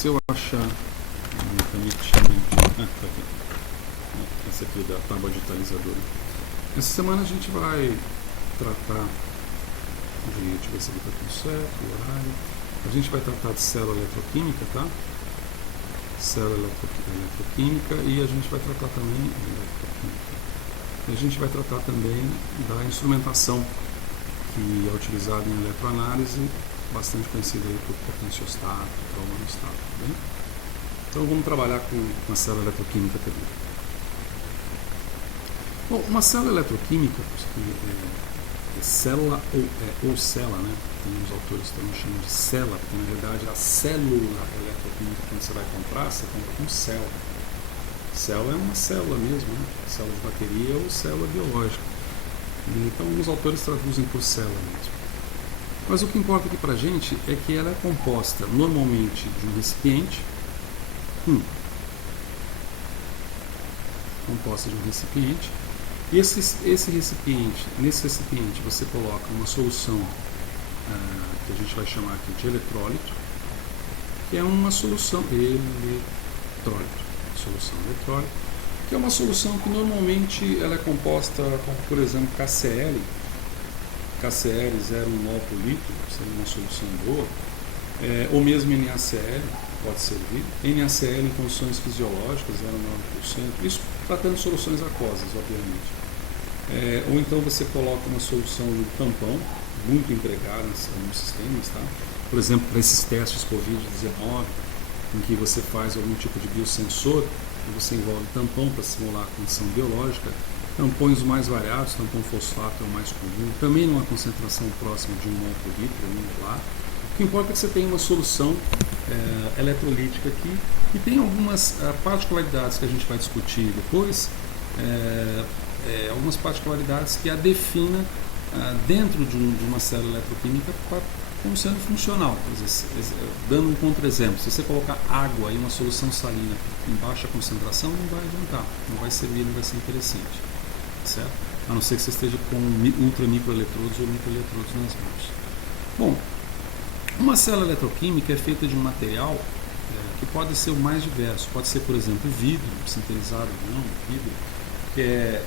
Se eu achar uma canetinha, tá aqui. Essa aqui da tábua digitalizadora. Essa semana a gente vai tratar de, deixa eu ver se aqui está tudo certo, o horário. A gente vai tratar de célula eletroquímica, tá? Célula eletroquímica, e a gente vai tratar também a gente vai tratar também da instrumentação que é utilizada em eletroanálise, bastante conhecida aí por potenciostato, cromonostato, tá bem? Então vamos trabalhar com a célula eletroquímica também. Bom, uma célula eletroquímica é célula ou célula, né? Tem uns autores que também chamam de célula, porque na verdade a célula eletroquímica, quando você vai comprar, você compra com célula. Célula é uma célula mesmo, né? Célula de bateria ou célula biológica. Então alguns autores traduzem por célula mesmo. Mas o que importa aqui pra gente é que ela é composta normalmente de um recipiente, e esse recipiente, nesse recipiente você coloca uma solução que a gente vai chamar aqui de eletrólito, que é uma solução que é uma solução que normalmente ela é composta com, por exemplo, KCl 0,1 mol por litro, seria uma solução boa, ou mesmo NaCl, pode servir. NaCl em condições fisiológicas, 0,9%, isso tratando de soluções aquosas, obviamente. Ou então você coloca uma solução de tampão, muito empregada nos sistemas, tá? Por exemplo, para esses testes Covid-19, em que você faz algum tipo de biosensor, e você envolve tampão para simular a condição biológica, tampões mais variados, tampão fosfato é o mais comum, também numa concentração próxima de 1 mol por litro, lá. O que importa é que você tenha uma solução eletrolítica aqui, que tem algumas particularidades que a gente vai discutir depois, algumas particularidades que a defina dentro de uma célula eletroquímica como sendo funcional. Dando um contra-exemplo, se você colocar água em uma solução salina em baixa concentração, não vai adiantar, não vai servir, não vai ser interessante, certo? A não ser que você esteja com ultramicroeletrodos ou microeletrodos nas mãos. Bom, uma célula eletroquímica é feita de um material que pode ser o mais diverso. Pode ser, por exemplo, vidro, sinterizado ou não, vidro, que é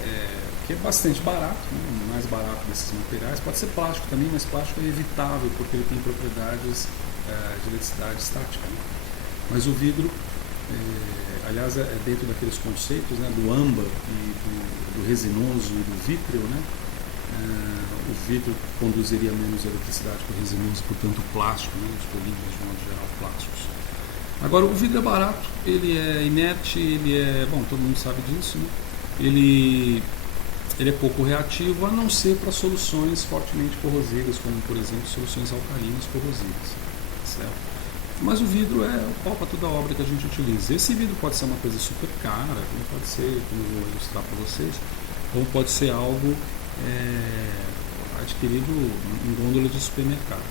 bastante barato, né? O mais barato desses materiais. Pode ser plástico também, mas plástico é evitável porque ele tem propriedades de eletricidade estática, né? Mas o vidro, aliás, é dentro daqueles conceitos, né, do âmbar e do resinoso e do vítreo, né? O vidro conduziria menos eletricidade que o resinoso, portanto o plástico, né? Os polímeros de modo geral plásticos. Agora, o vidro é barato, ele é inerte, bom, todo mundo sabe disso, né? Ele é pouco reativo, a não ser para soluções fortemente corrosivas, como por exemplo soluções alcalinas corrosivas, certo? Mas o vidro é o pau para toda a obra que a gente utiliza. Esse vidro pode ser uma coisa super cara, como pode ser, como eu vou ilustrar para vocês, ou pode ser algo adquirido em gôndola de supermercado.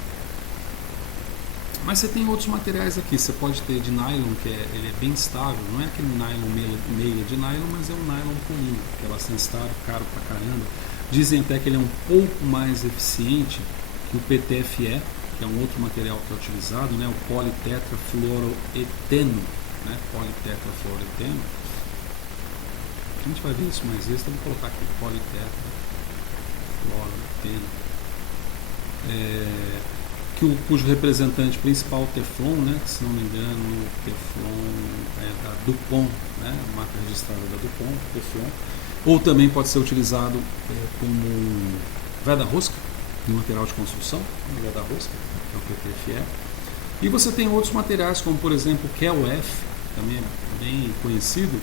Mas você tem outros materiais aqui, você pode ter de nylon, que ele é bem estável, não é aquele nylon meia de nylon, mas é um nylon polino, que é bastante estável, caro pra caramba. Dizem até que ele é um pouco mais eficiente que o PTFE, que é um outro material que é utilizado, né, o politetrafluoroeteno, né, politetrafluoroeteno. A gente vai ver isso mais vezes, então vou colocar aqui politetrafluoroeteno. Cujo representante principal é o Teflon, né, que, se não me engano, o Teflon é da DuPont, né, a marca registrada da DuPont, Teflon, ou também pode ser utilizado como veda-rosca, em material de construção, veda-rosca, que é o PTFE. E você tem outros materiais, como por exemplo o QLF, também é bem conhecido.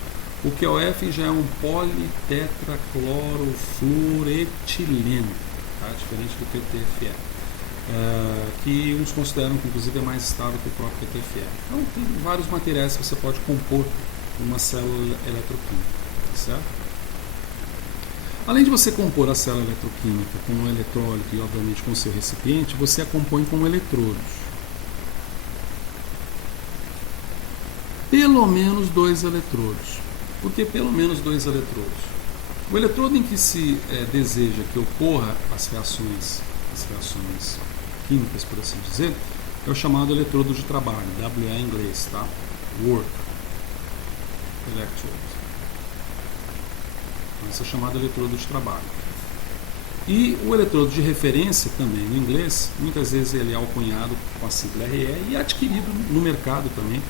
O QLF já é um politetraclorofluoretileno, tá, diferente do PTFE. Que uns consideram que inclusive é mais estável que o próprio PTFE. Então tem vários materiais que você pode compor uma célula eletroquímica, certo? Além de você compor a célula eletroquímica com um eletrólito e obviamente com o seu recipiente, você a compõe com eletrodos. Pelo menos 2 eletrodos. Por que pelo menos 2 eletrodos? O eletrodo em que se deseja que ocorra as reações químicas, por assim dizer, é o chamado eletrodo de trabalho, WE em inglês, tá? Work Electrode. Esse é chamado eletrodo de trabalho. E o eletrodo de referência também no inglês, muitas vezes ele é alcunhado com a sigla RE e é adquirido no mercado também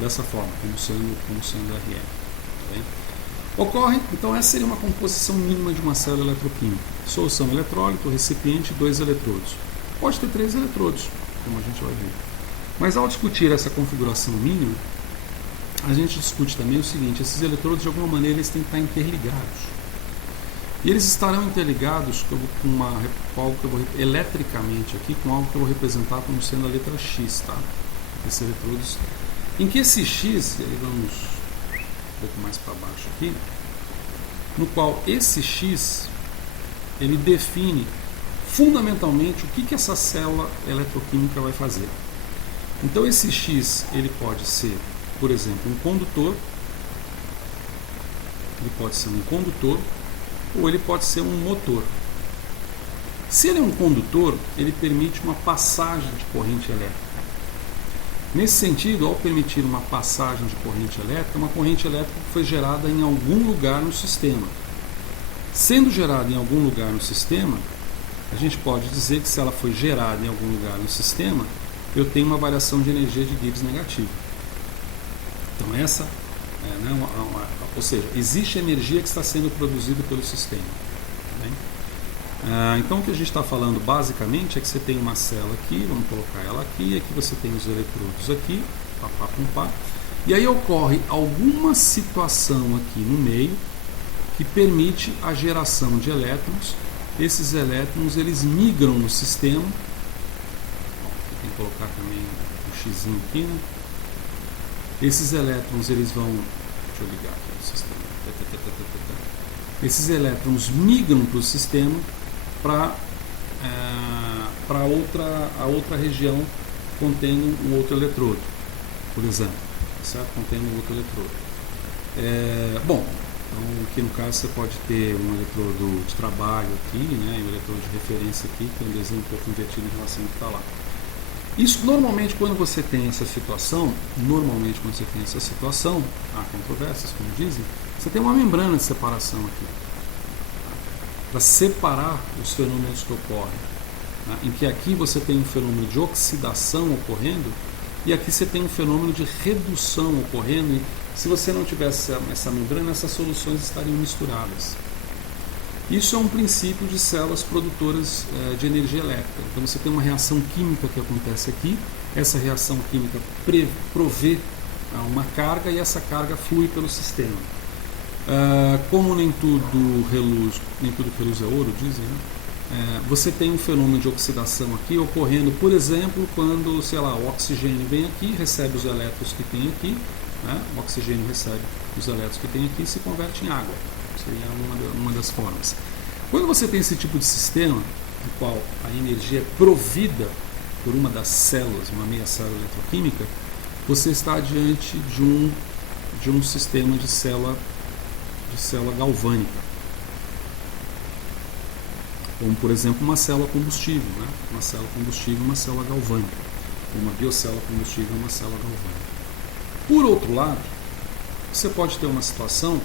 dessa forma, como sendo RE. Tá bem? Ocorre, então essa seria uma composição mínima de uma célula eletroquímica. Solução eletrólito, recipiente, 2 eletrodos. Pode ter 3 eletrodos, como a gente vai ver. Mas ao discutir essa configuração mínima, a gente discute também o seguinte: esses eletrodos de alguma maneira eles têm que estar interligados. E eles estarão interligados com algo que eu vou eletricamente aqui, com algo que eu vou representar como sendo a letra X, tá? Esses eletrodos, em que esse X, e aí vamos um pouco mais para baixo aqui, no qual esse X ele define fundamentalmente o que essa célula eletroquímica vai fazer. Então esse X ele pode ser, por exemplo, um condutor, ou ele pode ser um motor. Se ele é um condutor, ele permite uma passagem de corrente elétrica. Nesse sentido, ao permitir uma passagem de corrente elétrica, uma corrente elétrica foi gerada em algum lugar no sistema. Sendo gerada em algum lugar no sistema, a gente pode dizer que se ela foi gerada em algum lugar no sistema, eu tenho uma variação de energia de Gibbs negativa. Então essa ou seja, existe energia que está sendo produzida pelo sistema. Tá bem? Então o que a gente está falando basicamente é que você tem uma célula aqui, vamos colocar ela aqui, aqui você tem os eletrodos aqui, e aí ocorre alguma situação aqui no meio que permite a geração de elétrons. Esses elétrons eles migram no sistema. Tem que colocar também um xizinho aqui, né? Esses elétrons eles vão, deixa eu ligar aqui o sistema. Esses elétrons migram para o sistema para a outra região contendo um outro eletrodo, por exemplo, certo? Contendo um outro eletrodo. Bom, então aqui no caso você pode ter um eletrodo de trabalho aqui, né, e um eletrodo de referência aqui, que tem um desenho um pouco invertido em relação ao que está lá. Isso normalmente quando você tem essa situação, há controvérsias, como dizem, você tem uma membrana de separação aqui, para separar os fenômenos que ocorrem, né? Em que aqui você tem um fenômeno de oxidação ocorrendo e aqui você tem um fenômeno de redução ocorrendo, e se você não tivesse essa membrana, essas soluções estariam misturadas. Isso é um princípio de células produtoras de energia elétrica. Então você tem uma reação química que acontece aqui, essa reação química provê uma carga e essa carga flui pelo sistema. Como nem tudo reluz é ouro, dizem, né? Você tem um fenômeno de oxidação aqui ocorrendo, por exemplo, quando, sei lá, o oxigênio vem aqui, recebe os elétrons que tem aqui, né? O oxigênio recebe os elétrons que tem aqui e se converte em água. Seria uma das formas. Quando você tem esse tipo de sistema, no qual a energia é provida por uma das células, uma meia célula eletroquímica, você está diante de um sistema de célula galvânica. Como, por exemplo, uma célula combustível, né? Uma célula combustível e uma célula galvânica. Uma biocélula combustível e uma célula galvânica. Por outro lado, você pode ter uma situação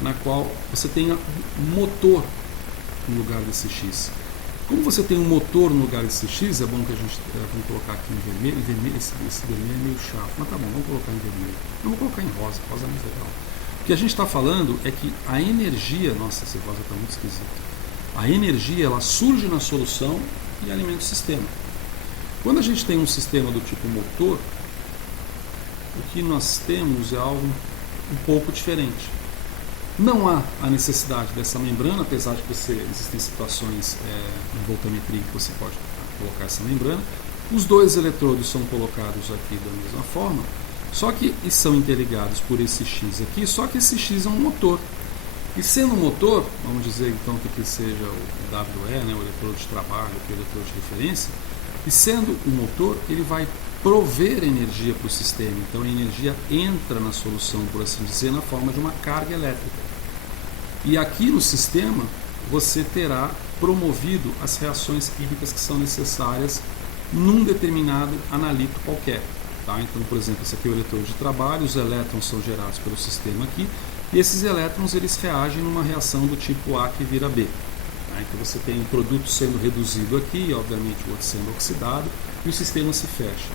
na qual você tenha um motor no lugar desse X. Como você tem um motor no lugar desse X, é bom que a gente vamos colocar aqui em vermelho. Esse vermelho é meio chato, mas tá bom, vamos colocar em vermelho. Vamos colocar em rosa é mais legal. O que a gente está falando é que a energia, nossa, esse rosa está muito esquisito. A energia ela surge na solução e alimenta o sistema. Quando a gente tem um sistema do tipo motor, o que nós temos é algo um pouco diferente. Não há a necessidade dessa membrana, apesar de que existem situações em voltammetria que você pode colocar essa membrana. Os dois eletrodos são colocados aqui da mesma forma, só que e são interligados por esse X aqui, só que esse X é um motor. E sendo um motor, vamos dizer então que seja o WE, né, o eletrodo de trabalho, o eletrodo de referência, e sendo um motor, ele vai prover energia para o sistema. Então a energia entra na solução, por assim dizer, na forma de uma carga elétrica. E aqui no sistema você terá promovido as reações químicas que são necessárias num determinado analito qualquer. Tá? Então, por exemplo, esse aqui é o eletrodo de trabalho, os elétrons são gerados pelo sistema aqui, e esses elétrons eles reagem numa reação do tipo A que vira B. Tá? Então você tem um produto sendo reduzido aqui, e obviamente o outro sendo oxidado, e o sistema se fecha.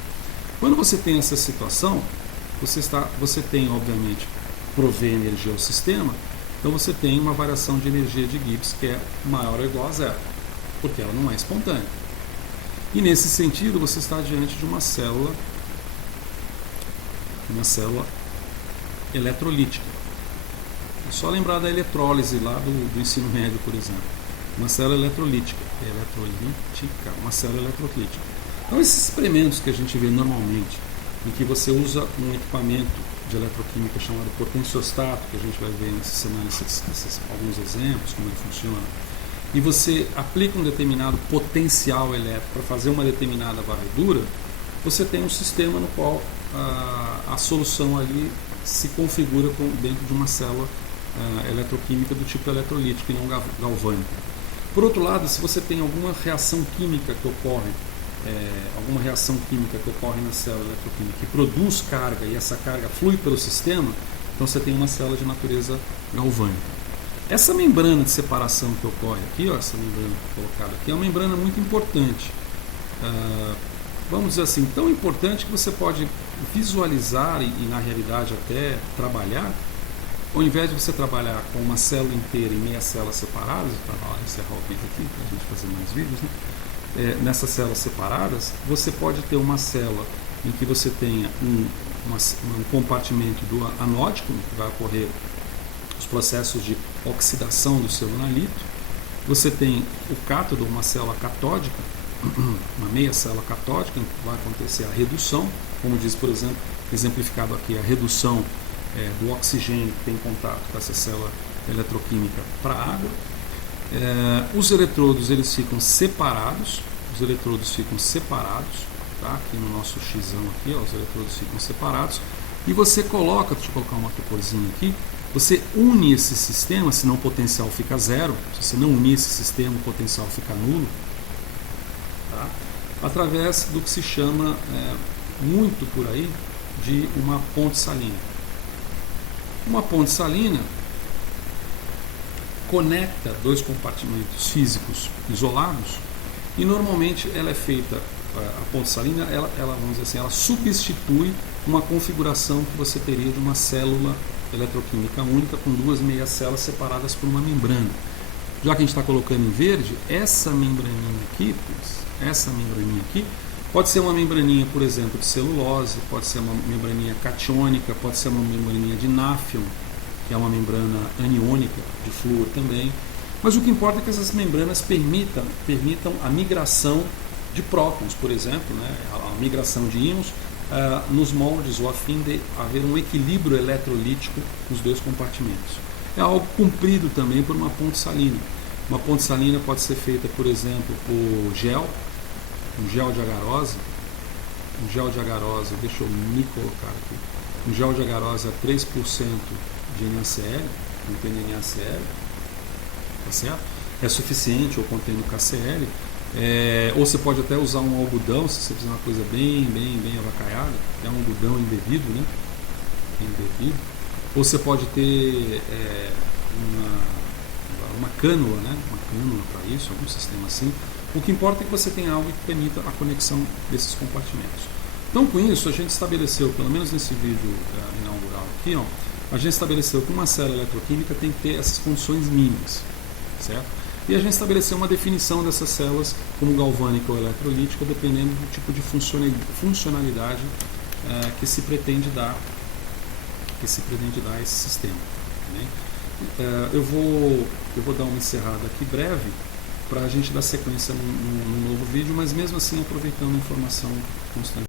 Quando você tem essa situação, você tem, obviamente, prover energia ao sistema, então você tem uma variação de energia de Gibbs que é maior ou igual a zero, porque ela não é espontânea. E nesse sentido, você está diante de uma célula eletrolítica. É só lembrar da eletrólise lá do ensino médio, por exemplo. Uma célula eletrolítica, uma célula eletrolítica. Então, esses experimentos que a gente vê normalmente, em que você usa um equipamento de eletroquímica chamado potenciostato, que a gente vai ver nessa semana alguns exemplos, como ele funciona, e você aplica um determinado potencial elétrico para fazer uma determinada varredura, você tem um sistema no qual a solução ali se configura dentro de uma célula eletroquímica do tipo eletrolítico e não galvânica. Por outro lado, se você tem alguma reação química que ocorre na célula eletroquímica que produz carga e essa carga flui pelo sistema, então você tem uma célula de natureza galvânica. Essa membrana de separação que ocorre aqui, essa membrana colocada aqui, é uma membrana muito importante. Vamos dizer assim, tão importante que você pode visualizar e na realidade até trabalhar, ao invés de você trabalhar com uma célula inteira e meia célula separadas, para encerrar o vídeo aqui, para a gente fazer mais vídeos, né? Nessas células separadas, você pode ter uma célula em que você tenha um compartimento do anódico, que vai ocorrer os processos de oxidação do seu analito. Você tem o cátodo, uma célula catódica, uma meia célula catódica, em que vai acontecer a redução, como diz, por exemplo, exemplificado aqui, a redução do oxigênio que tem contato com essa célula eletroquímica para a água. Os eletrodos eles ficam separados, tá? Aqui no nosso xão aqui, os eletrodos ficam separados, e você coloca, deixa eu colocar uma corzinha aqui, você une esse sistema, senão o potencial fica zero. Se você não unir esse sistema, o potencial fica nulo, tá? Através do que se chama, muito por aí, de uma ponte salina. Uma ponte salina conecta dois compartimentos físicos isolados e normalmente ela é feita, a ponte salina, ela vamos dizer assim, ela substitui uma configuração que você teria de uma célula eletroquímica única com duas meias células separadas por uma membrana. Já que a gente está colocando em verde, essa membraninha aqui pode ser uma membraninha, por exemplo, de celulose, pode ser uma membraninha catiônica, pode ser uma membraninha de náfion, que é uma membrana aniônica de flúor também. Mas o que importa é que essas membranas permitam a migração de prótons, por exemplo, né? A migração de íons nos moldes ou a fim de haver um equilíbrio eletrolítico nos dois compartimentos. É algo cumprido também por uma ponte salina. Uma ponte salina pode ser feita, por exemplo, por gel, um gel de agarose. Um gel de agarose, deixa eu me colocar aqui. Um gel de agarose a 3% de NaCl, contendo NaCl, tá certo? É suficiente ou contendo KCl. Ou você pode até usar um algodão, se você fizer uma coisa bem avacalhada, é um algodão embebido, né? Ou você pode ter uma cânula, né? Uma cânula para isso, algum sistema assim. O que importa é que você tenha algo que permita a conexão desses compartimentos. Então, com isso, a gente estabeleceu, pelo menos nesse vídeo inaugural aqui, a gente estabeleceu que uma célula eletroquímica tem que ter essas condições mínimas, certo? E a gente estabeleceu uma definição dessas células como galvânica ou eletrolítica, dependendo do tipo de funcionalidade que se pretende dar a esse sistema. Né? Eu vou dar uma encerrada aqui breve para a gente dar sequência num novo vídeo, mas mesmo assim aproveitando a informação constante.